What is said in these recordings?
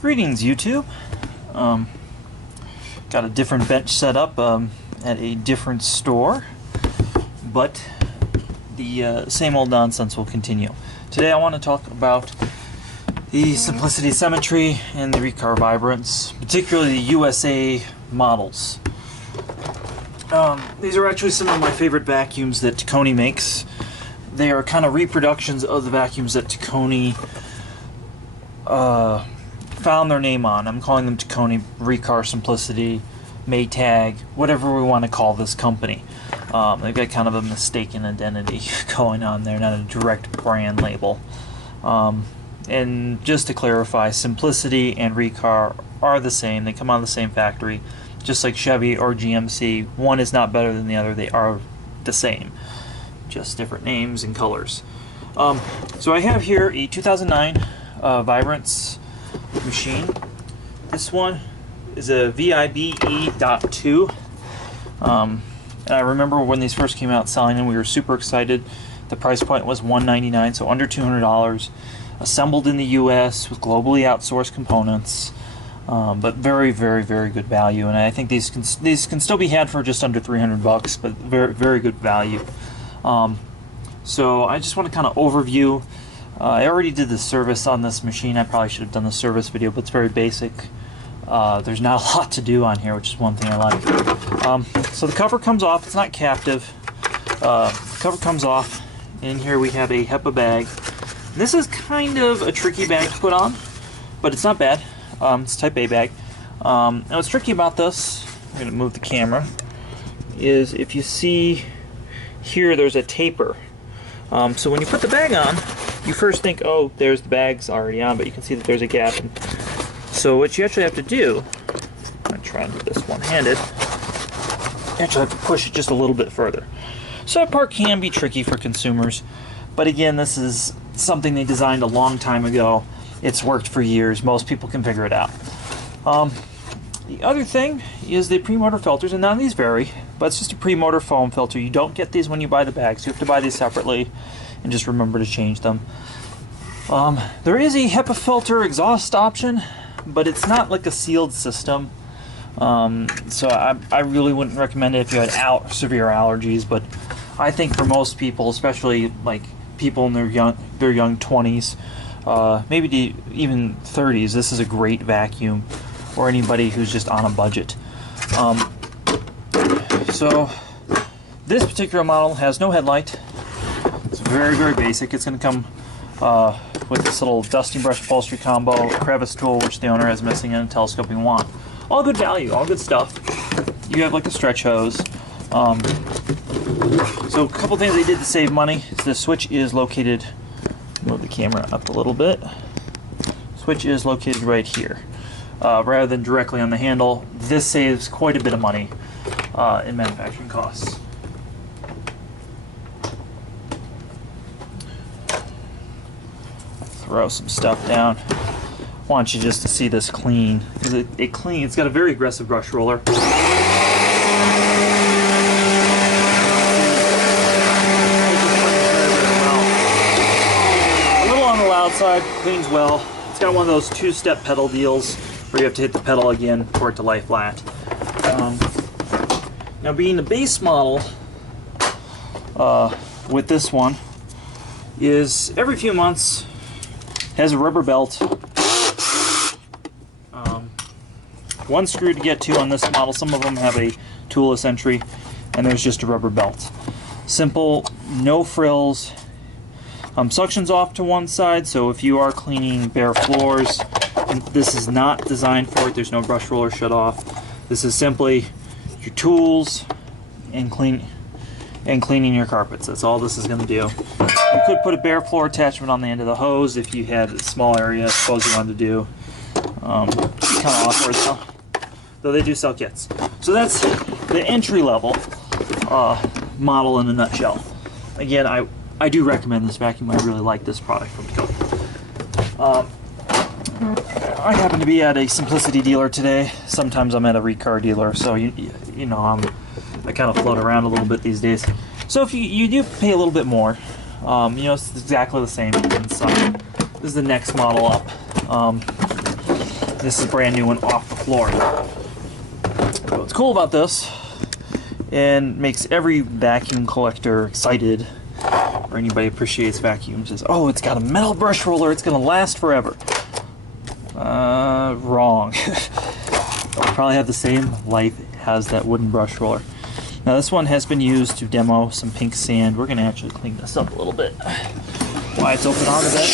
Greetings, YouTube. Got a different bench set up at a different store, but the same old nonsense will continue. Today I want to talk about the Simplicity Symmetry and the Riccar Vibrance, particularly the USA models. These are actually some of my favorite vacuums that Tacony makes. They are kind of reproductions of the vacuums that Tacony found their name on. I'm calling them Tacony, Riccar, Simplicity, Maytag, whatever we want to call this company. They've got kind of a mistaken identity going on there, not a direct brand label. And just to clarify, Simplicity and Riccar are the same. They come out of the same factory, just like Chevy or GMC. One is not better than the other. They are the same, just different names and colors. So I have here a 2009 Vibrance machine. This one is a VIBE.2. And I remember when these first came out selling them, we were super excited. The price point was $199, so under $200. Assembled in the US with globally outsourced components, but very, very, very good value. And I think these can still be had for just under $300, but very, very good value. So I just want to kind of overview. I already did the service on this machine. I probably should have done the service video, but it's very basic. There's not a lot to do on here, which is one thing I like. So the cover comes off. It's not captive. The cover comes off. In here we have a Hepa bag. This is kind of a tricky bag to put on, but it's not bad. It's type A bag. Now what's tricky about this, I'm going to move the camera, is if you see here there's a taper. So when you put the bag on, you first think, oh, there's the bag's already on, but you can see that there's a gap. And so what you actually have to do, I'm going to try and do this one-handed, you actually have to push it just a little bit further. So that part can be tricky for consumers, but again, this is something they designed a long time ago. It's worked for years. Most people can figure it out. The other thing is the Premotor filters, and none of these vary, but it's just a Premotor foam filter. You don't get these when you buy the bags. You have to buy these separately, and just remember to change them. There is a HEPA filter exhaust option, but it's not like a sealed system. So I really wouldn't recommend it if you had severe allergies, but I think for most people, especially like people in their young 20s, maybe even 30s, this is a great vacuum, or anybody who's just on a budget. So this particular model has no headlight. It's very, very basic. It's going to come with this little dusting brush upholstery combo, crevice tool, which the owner has missing, and a telescoping wand. All good value, all good stuff. You have like a stretch hose. So a couple things they did to save money. The switch is located, move the camera up a little bit. Switch is located right here, rather than directly on the handle. This saves quite a bit of money in manufacturing costs. Throw some stuff down. I want you just to see this clean, because it's got a very aggressive brush roller. Side cleans well. It's got one of those two-step pedal deals where you have to hit the pedal again for it to lie flat. Now, being the base model with this one is every few months has a rubber belt. One screw to get to on this model. Some of them have a toolless entry, and there's just a rubber belt. Simple, no frills. Suctions off to one side, so if you are cleaning bare floors, and this is not designed for it, there's no brush roller shut off. This is simply your tools and cleaning your carpets. That's all this is going to do. You could put a bare floor attachment on the end of the hose if you had a small area, suppose you wanted to do. Kind of awkward though they do sell kits. So that's the entry level model in a nutshell. Again, I do recommend this vacuum. I really like this product from Tacony. I happen to be at a Simplicity dealer today. Sometimes I'm at a Riccar dealer, so you know I kind of float around a little bit these days. So if you do pay a little bit more, you know, it's exactly the same inside. This is the next model up. This is a brand new one off the floor. So what's cool about this, and makes every vacuum collector excited, or anybody appreciates vacuums, is, oh, it's got a metal brush roller, it's going to last forever. Wrong. It'll probably have the same life as that wooden brush roller. Now this one has been used to demo some pink sand. We're going to actually clean this up a little bit. Why it's open on a bit.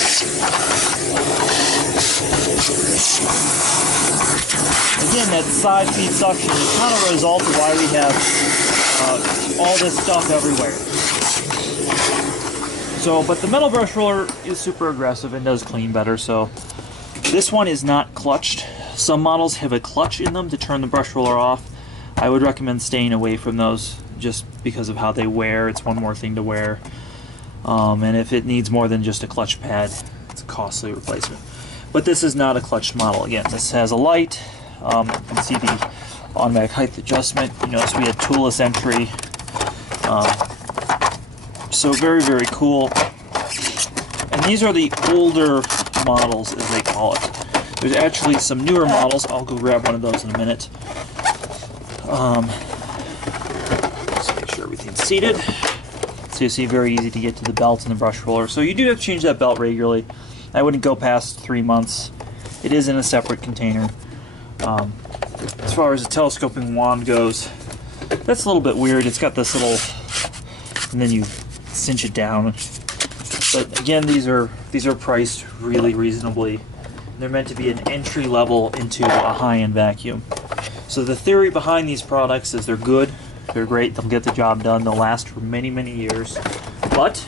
Again, that side feed suction is kind of a result of why we have all this stuff everywhere. So, but the metal brush roller is super aggressive and does clean better. So this one is not clutched. Some models have a clutch in them to turn the brush roller off. I would recommend staying away from those just because of how they wear. It's one more thing to wear. And if it needs more than just a clutch pad, it's a costly replacement. But this is not a clutched model. Again, this has a light. You can see the automatic height adjustment. You notice we had toolless entry. So very, very cool. And these are the older models, as they call it. There's actually some newer models. I'll go grab one of those in a minute. Just make sure everything's seated. So you see, very easy to get to the belt and the brush roller. So you do have to change that belt regularly. I wouldn't go past 3 months. It is in a separate container. As far as the telescoping wand goes, that's a little bit weird. It's got this little, and then you cinch it down. But again, these are priced really reasonably. They're meant to be an entry level into a high-end vacuum. So the theory behind these products is they're good, they're great, they'll get the job done, they'll last for many, many years. But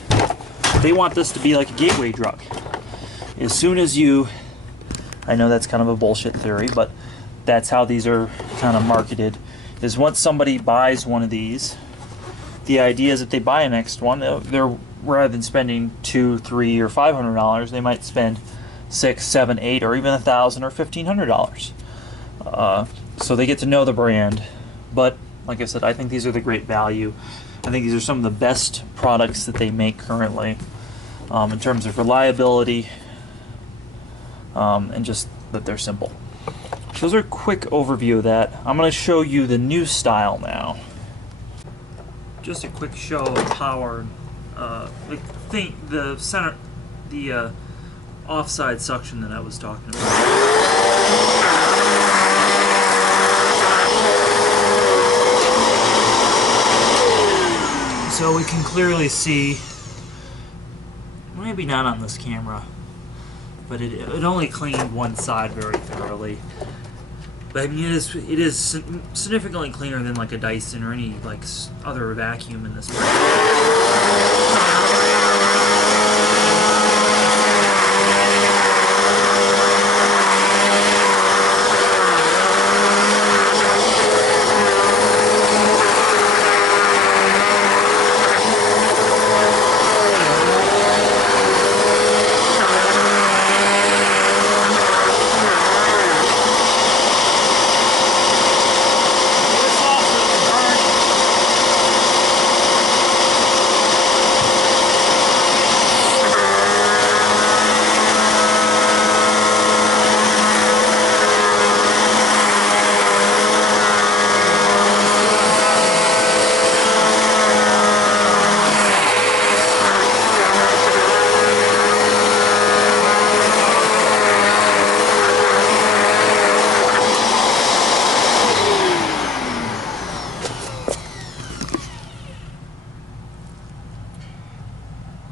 they want this to be like a gateway drug. As soon as you, I know that's kind of a bullshit theory, but that's how these are kind of marketed, is once somebody buys one of these, the idea is that they buy a next one, they're rather than spending $200, $300, or $500, they might spend $600, $700, $800, or even $1,000 or $1,500. So they get to know the brand. But like I said, I think these are the great value. I think these are some of the best products that they make currently in terms of reliability and just that they're simple. So those are a quick overview of that. I'm going to show you the new style now. Just a quick show of power. The offside suction that I was talking about. So we can clearly see, maybe not on this camera, but it only cleaned one side very thoroughly. But I mean, it is significantly cleaner than like a Dyson or any like other vacuum in this brand.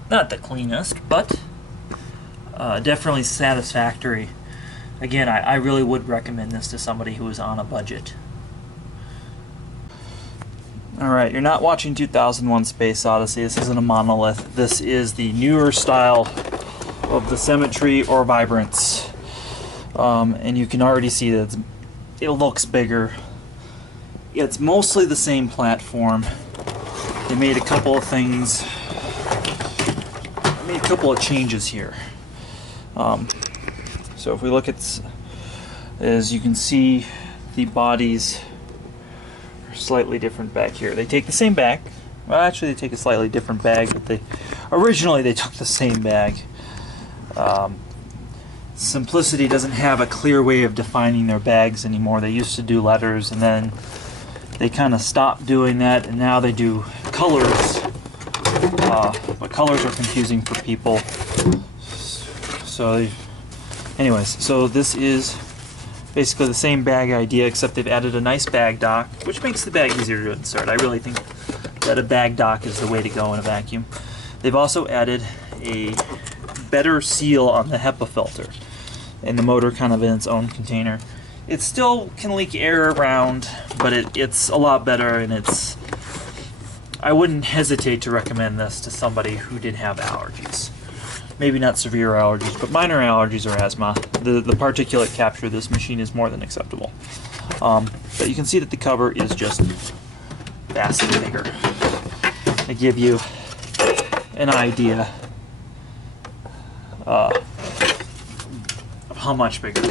Not the cleanest, but definitely satisfactory. Again, I really would recommend this to somebody who is on a budget. Alright, you're not watching 2001 Space Odyssey. This isn't a monolith. This is the newer style of the Symmetry or Vibrance. And you can already see that it looks bigger. It's mostly the same platform. They made a couple of things. A couple of changes here. So if we look at, as you can see, the bodies are slightly different back here. They take the same bag. Well, actually, they take a slightly different bag, but originally they took the same bag. Simplicity doesn't have a clear way of defining their bags anymore. They used to do letters, and then they kind of stopped doing that, and now they do colors. But colors are confusing for people. So, anyways, so this is basically the same bag idea, except they've added a nice bag dock, which makes the bag easier to insert. I really think that a bag dock is the way to go in a vacuum. They've also added a better seal on the Hepa filter, and the motor kind of in its own container. It still can leak air around, but it's a lot better, and I wouldn't hesitate to recommend this to somebody who did have allergies. Maybe not severe allergies, but minor allergies or asthma. The particulate capture of this machine is more than acceptable. But you can see that the cover is just vastly bigger. To give you an idea of how much bigger.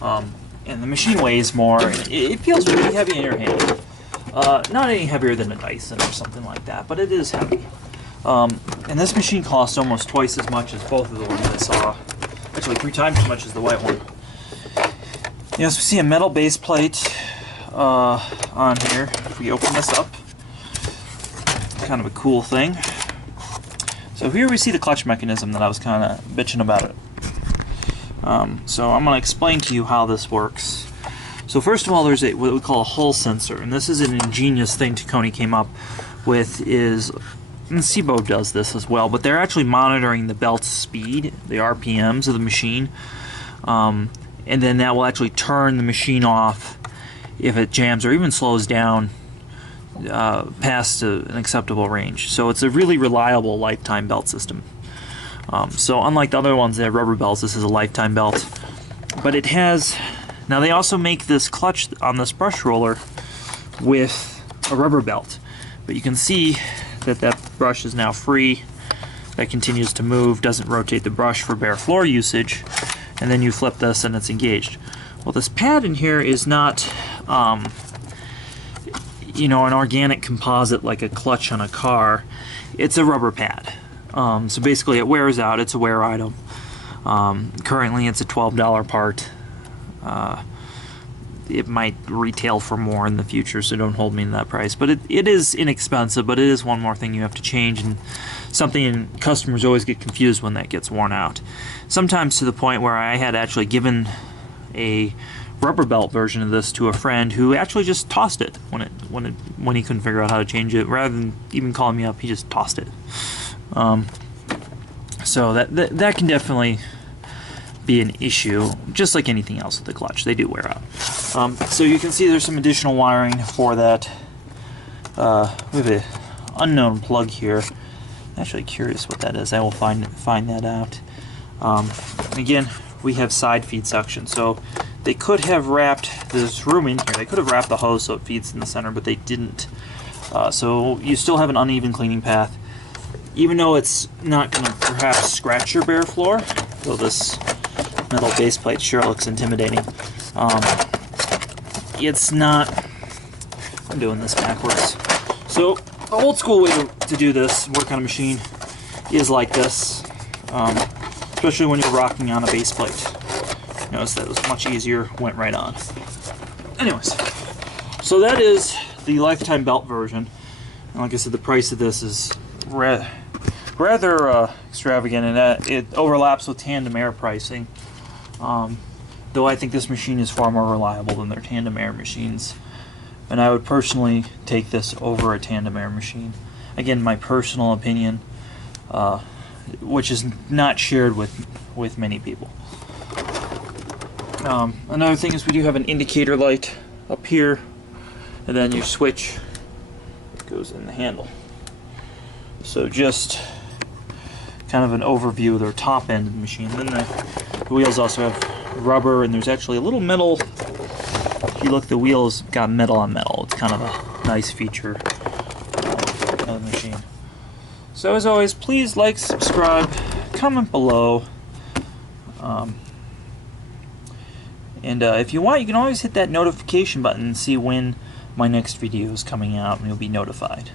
And the machine weighs more. It feels really heavy in your hand. Not any heavier than a Dyson or something like that, but it is heavy. And this machine costs almost twice as much as both of the ones I saw. Actually, 3 times as much as the white one. Yes, we see a metal base plate on here. If we open this up, kind of a cool thing. So here we see the clutch mechanism that I was kind of bitching about it. So I'm going to explain to you how this works. So first of all, there's what we call a hull sensor, and this is an ingenious thing Tacony came up with. And Sebo does this as well, but they're actually monitoring the belt speed, the RPMs of the machine, and then that will actually turn the machine off if it jams or even slows down past an acceptable range. So it's a really reliable lifetime belt system. So unlike the other ones that have rubber belts, this is a lifetime belt. But it has... Now they also make this clutch on this brush roller with a rubber belt. But you can see that that brush is now free. That continues to move, doesn't rotate the brush for bare floor usage. And then you flip this and it's engaged. Well, this pad in here is not, you know, an organic composite like a clutch on a car. It's a rubber pad. So basically it wears out. It's a wear item. Currently it's a $12 part. It might retail for more in the future, so don't hold me to that price. But it is inexpensive, but it is one more thing you have to change, and something customers always get confused when that gets worn out. Sometimes to the point where I had actually given a rubber belt version of this to a friend who actually just tossed it when he couldn't figure out how to change it. Rather than even calling me up, he just tossed it. So that can definitely be an issue, just like anything else with the clutch. They do wear out. So you can see there's some additional wiring for that. We have an unknown plug here. I'm actually curious what that is. I will find that out. Again, we have side feed suction, so they could have wrapped this room in here. They could have wrapped the hose so it feeds in the center, but they didn't. So you still have an uneven cleaning path. Even though it's not going to perhaps scratch your bare floor, though this metal base plate sure looks intimidating. It's not... I'm doing this backwards. So the old school way to do this, work on a machine, is like this. Especially when you're rocking on a base plate. Notice that it was much easier, went right on. Anyways, so that is the lifetime belt version. And like I said, the price of this is rather extravagant, and it overlaps with tandem air pricing. Though I think this machine is far more reliable than their tandem air machines, and I would personally take this over a tandem air machine. Again, my personal opinion, which is not shared with many people. Another thing is we do have an indicator light up here, and then your switch goes in the handle. So just kind of an overview of their top end of the machine. Then the wheels also have rubber, and there's actually a little metal. If you look, the wheels got metal on metal. It's kind of a nice feature of the machine. So as always, please like, subscribe, comment below. And if you want, you can always hit that notification button and see when my next video is coming out, and you'll be notified.